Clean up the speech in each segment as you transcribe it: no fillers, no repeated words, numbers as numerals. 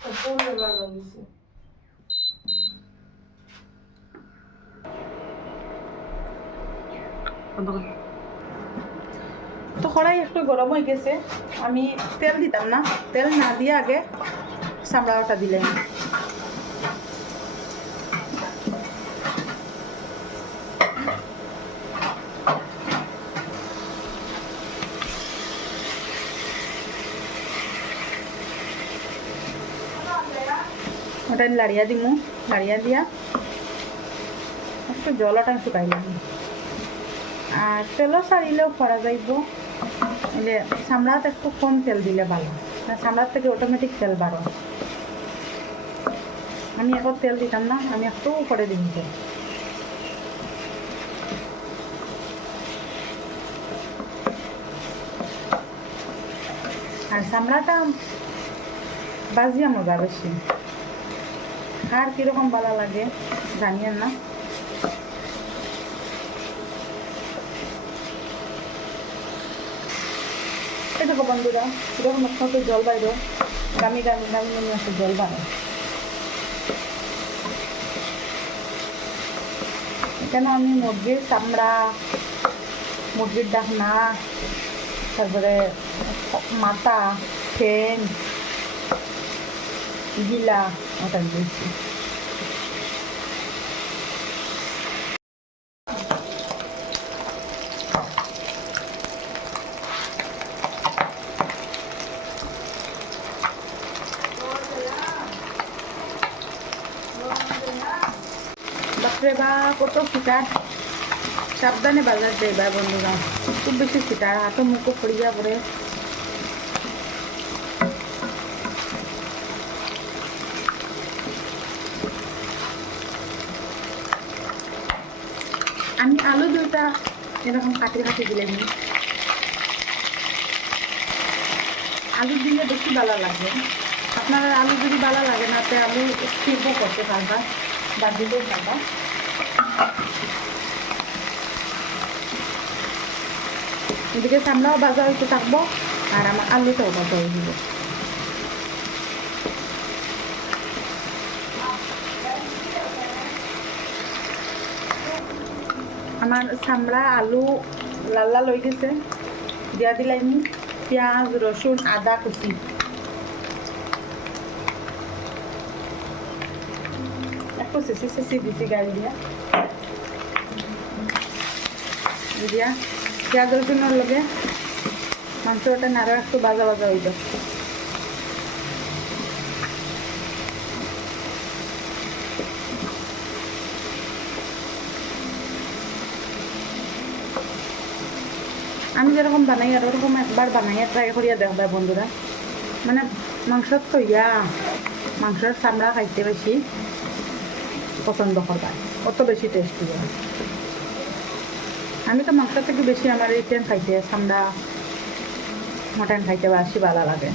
তো কড়াই একটু গরম হয়ে গেছে, আমি তেল দিতাম না, তেল না দিয়ে আগে চামড়াটা দিলাম। ওটা লাড়িয়া দিমু, লাড়িয়া দিয়া একটু জলটা শুকাইলাম। আর তেলও ছাড়িলেও করা যাইব, এলে চামড়াত একটু কম তেল দিলে ভালো, চামড়ার থেকে অটোমেটিক তেল বাড়ো। আমি এখন তেল দিতাম না, আমি একটু করে দিন। আর চামড়াটা বাজিয়া মজা বেশি, আর কীরকম ভালো লাগে জানিয়েন না। এই দেখো বন্ধুরা, কীরকম একটু জল বাইর, গামি গামি গামি গামি একটা জল বাড়ে। কেন আমি মুরগির চামড়া, মুরগির ডাকনা, তারপরে মাথা, ফেন, গিলা ওটা দিয়েছি। বাপরে বা কত ফিটার, সাবধানে বাজার দেবা বন্ধুরা, খুব বেশি ফিটার, হাতে মুখো পড়িয়া পড়ে। আমি আলু দুইটা এরকম কাটি কাটি দিলে নি, আলু দিলে বেশি ভালো লাগে। আপনারা আলু যদি ভালো লাগে না তো আলু স্কিপও করতে পারবা, বাদ দিতেও পারবা। এদিকে চামড়াও ভাজা হইতে থাকবো আর আমার আলুটাও ভাজা হয়ে দিব। আমার চামড়া আলু লাল লাল হয়ে গেছে, দিয়া দিলাম পেঁয়াজ, রসুন, আদা কুচি। একটু চেঁচি চেঁচি দিছি গাল দিয়া দিয়া পেঁয়াজ রসুনের লগে মাংসটা নাড়া একটু ভাজা ভাজা হয়ে যাবে। আমি যেরকম বানাই আর ওরকম একবার বানাইয়া ট্রাই করিয়া দেখবা বন্ধুরা, মানে মাংসর তো মাংসের চামড়া খাইতে বেশি পছন্দ করবা, অত বেশি টেস্টি হয়। আমি তো মাংস থেকে বেশি আমার এই চিকেন খাইতে, চামড়া মটন খাইতে বেশি ভালো লাগে।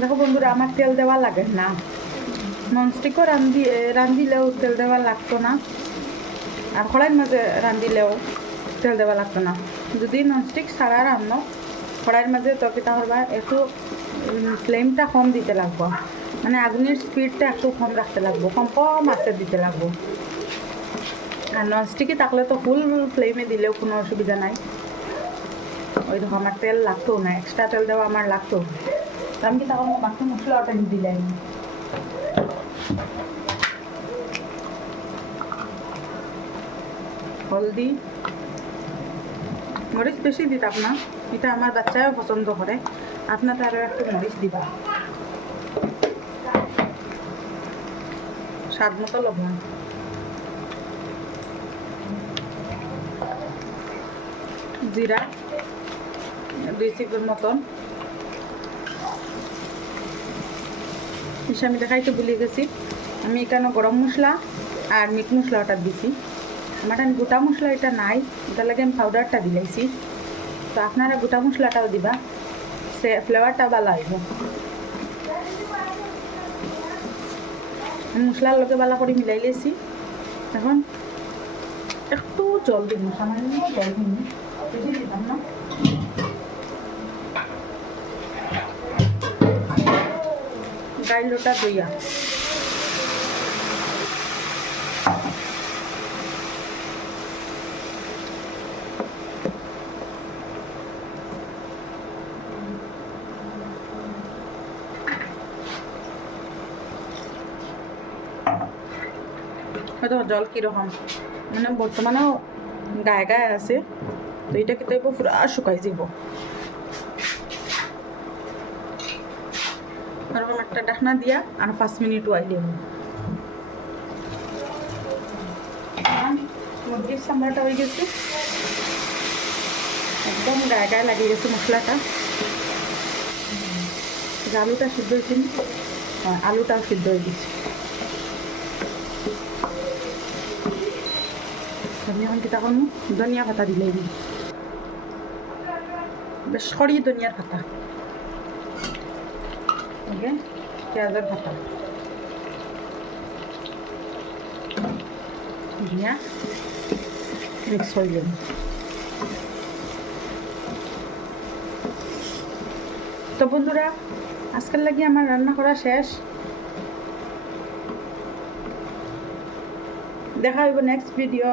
দেখো বন্ধুরা, আমার তেল দেওয়া লাগে না, ননস্টিকও রান্ধিলেও তেল দেওয়া লাগতো না, আর কড়াইয়ের মাঝে রান্ধিলেও তেল দেওয়া লাগতো না। যদি ননস্টিক ছাড়া রান্নো কড়াইয়ের মাঝে তরকারিটা করবা, একটু ফ্লেমটা কম দিতে লাগবো, মানে আগুনের স্পিডটা একটু কম রাখতে লাগবো, কম কম আঁচে দিতে লাগবো। আর ননস্টিকে থাকলে তো ফুল ফ্লেমে দিলেও কোনো অসুবিধা নাই। ওই দেখো আমার তেল লাগতো না, এক্সট্রা তেল দেওয়া আমার লাগতো। আমি কি তখন বাকি মশলাটা দিলাম, হলদি, মরিচ বেশি দিতাম না, এটা আমার বাচ্চাও পছন্দ করে, আপনারা আরও একটু মরিচ দিবা। স্বাদ মতো লবণ, জিরা 2 চিপের মতন। আমি দেখাইতে ভুলে গেছি, আমি এখানে গরম মশলা আর মিট মশলা ওটা দিছি। আমার গোটা মশলা এটা নাই, এটা লাগে আমি পাউডারটা দিলাইছি। তো আপনারা গোটা মশলাটাও দিবা, সে ফ্লেভারটা ভালো আইব। মশলার লগে ভালো করে মিলাই লেছি। এখন একটু জল দিব, সামান্য জল দিন, বেশি দিতাম না। গাইলোটা দইয়া হয়তো জল কীরকম মানে বর্তমানেও গায়ে গায়ে আছে, তো এটা কিন্তু পুরা শুকাই যাব। এরকম একটা ঢাকনা দিয়া আর 5 মিনিট ওয়াইলে মুরগির চামড়াটা হয়ে গেছে, একদম গায়ে গায়ে লাগিয়ে গেছে মশলাটা। আলুটা সিদ্ধ হয়েছে, হ্যাঁ আলুটাও সিদ্ধ হয়ে গেছে। আমি এখন কি তখন ধনিয়া পাতা দিলেই দিই, বেশ সরি ধনিয়ার পাতা, ওকে পেঁয়াজের পাতা দিয়া মিক্স হয়ে গেল। তো বন্ধুরা আজকের লাগি আমার রান্না করা শেষ, দেখা হইব নেক্সট ভিডিও।